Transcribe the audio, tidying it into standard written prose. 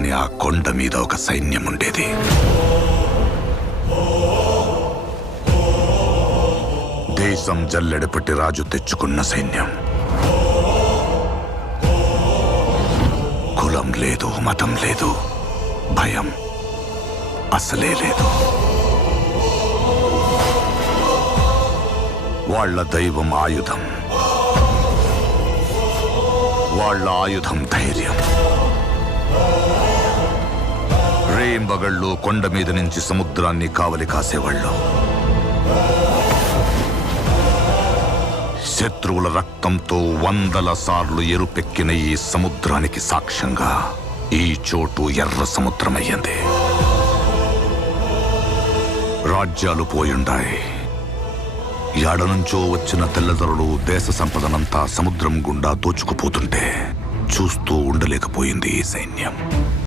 కానీ ఆ కొండ మీద ఒక సైన్యం ఉండేది. దేశం జల్లెడపట్టి రాజు తెచ్చుకున్న సైన్యం. కులం లేదు, మతం లేదు, భయం అసలే లేదు. వాళ్ళ దైవం ఆయుధం, వాళ్ళ ఆయుధం ధైర్యం. రేంబగళ్ళు కొండ మీద నుంచి సముద్రాన్ని కావలి కాసేవాళ్ళు. శత్రువుల రక్తంతో 100 సార్లు ఎరుపెక్కిన ఈ సముద్రానికి సాక్ష్యంగా ఈ చోటు ఎర్ర సముద్రమయ్యింది. రాజ్యాలు పోయుండాయి. ఏడనుంచో వచ్చిన తెల్లదొరలు దేశ సంపదనంతా సముద్రం గుండా దోచుకుపోతుంటే చూస్తూ ఉండలేకపోయింది ఈ సైన్యం.